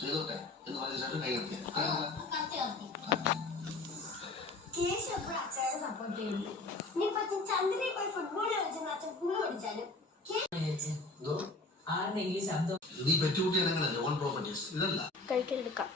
ചെയ്തോട്ടെ എന്ന് പറഞ്ഞ ശേഷം കൈ നിർത്തിയ സപ്പോർട്ട് ചെയ്യുന്നു. ചന്ദ്രനെ പോയി ഫുട്ബോൾ കളിച്ചാലും അച്ഛൻ പുളി ഓടിച്ചാലും നീ പെറ്റുകുട്ടിയാണെങ്കിലല്ലേ ഓൺ പ്രോപ്പർട്ടീസ് ഇതല്ല കഴിക്കലെടുക്കാം.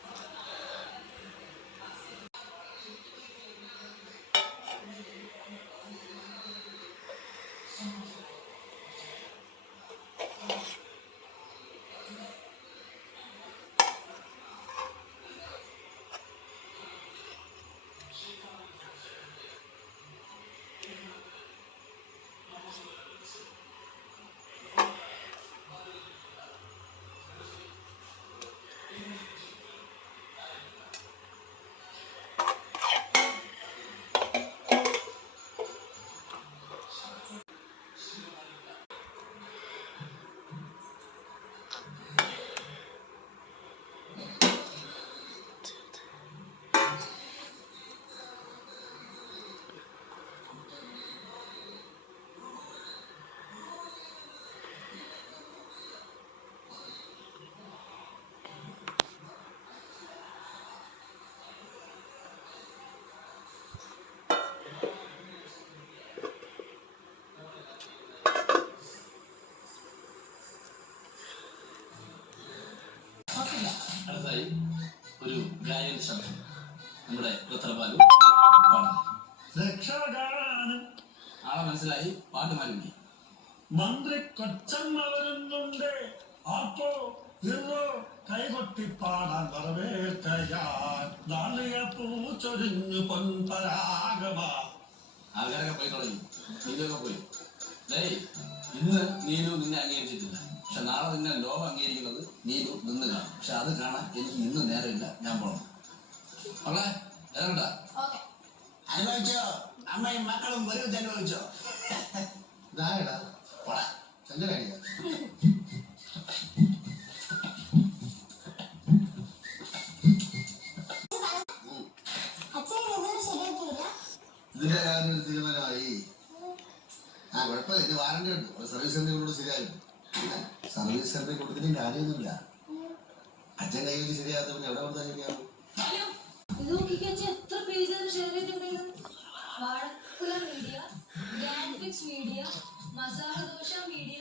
അടുത്തായി ഒരു ഗായക ശബ്ദം നമ്മുടെ പാടുന്നത് ആളെ മനസ്സിലായി പാട്ട് മാറ്റി മന്ത്രി കൊച്ചമ്മ വരുന്നുണ്ട് അപ്പോ ഇറോ കൈകൊട്ടി പാടാൻ വരവേറ്റയാളിയ പൂച്ചൊരിഞ്ഞു പൊൻപരാഗമാ. ആൾക്കാരൊക്കെ പോയി തുടങ്ങി, നീലൊക്കെ പോയി. ഇന്ന് നീലു നിന്നെ അംഗീകരിച്ചിട്ടില്ല, പക്ഷെ നാളെ നിന്നെ ലോകം അംഗീകരിക്കുന്നത് നീലു നിന്ന് കാണും. പക്ഷെ അത് കാണാൻ എനിക്ക് ഇന്ന് നേരമില്ല, ഞാൻ പോണം. അവളെ ഇറങ്ങണ്ട. അനുഭവിച്ചോ അമ്മയും മക്കളും ഒരുമിച്ച് അനുഭവിച്ചോ. ഇതായടാ പോടാ ചന്ദ്രനാടിയ ഇതിന്റെ കാര്യം ഒരു തീരുമാനമായി. കുഴപ്പമില്ല, ഇത് വാറണ്ടി ഉണ്ട്. സർവീസ് സെന്ററിനോട് ശരിയായിരുന്നു. സർവീസ് സെന്ററിൽ കൊടുത്തിട്ടും കാര്യമൊന്നുമില്ല. അച്ഛൻ കയ്യിൽ ശരിയാകാത്ത പിന്നെ എവിടെ കൊടുത്താൽ ശരിയാവും? എത്ര പേജാണ് ഷെയർ ചെയ്തിട്ടുണ്ടെങ്കിലും വാഴക്കുല മീഡിയ, ഗ്രാൻഫിക്സ് മീഡിയ, മസാല ദോശ മീഡിയ,